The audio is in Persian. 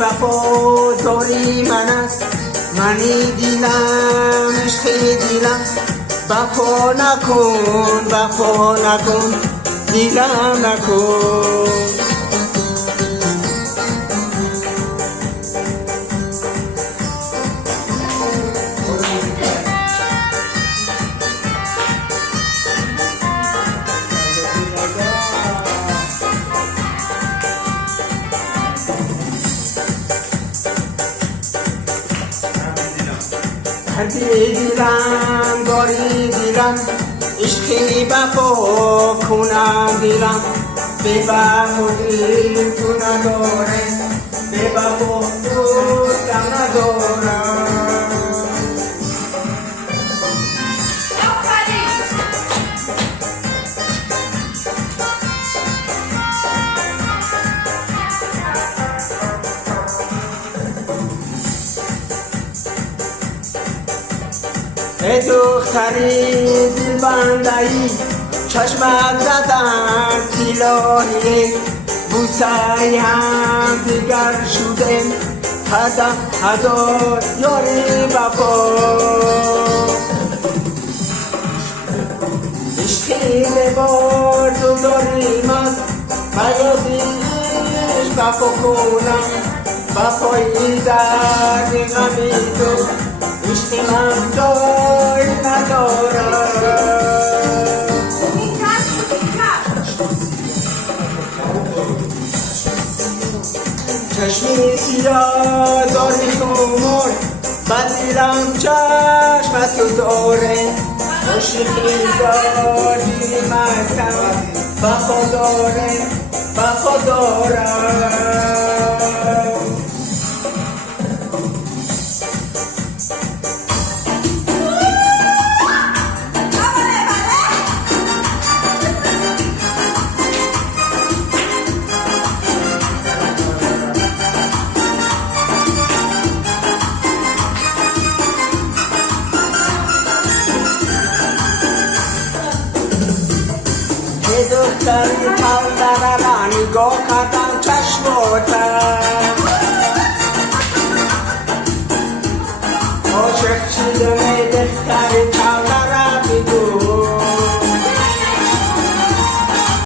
وفا داری من است، منی دیلم عشق دیلم، وفا نکن دیلم نکن. دیلم داری دیلم عشقی وفا کنم دیلم، به وفایی تو نداره، به وفا دوستم ندارم. ای دختری دلبنده‌ای چشمت زدن تیلانی، بوسه‌ای هم دیگر شده هدف هدای یاری وفا. عشقی ببار تو داریم از بیادیش وفا کنم، وفایی در غمی تو عشق من جای ندارم. چشمی سیاه داری کمر بدیرم چشمت تو داره، عاشقی داری مکم وفا دارم. دختری پردر را نگاه کردم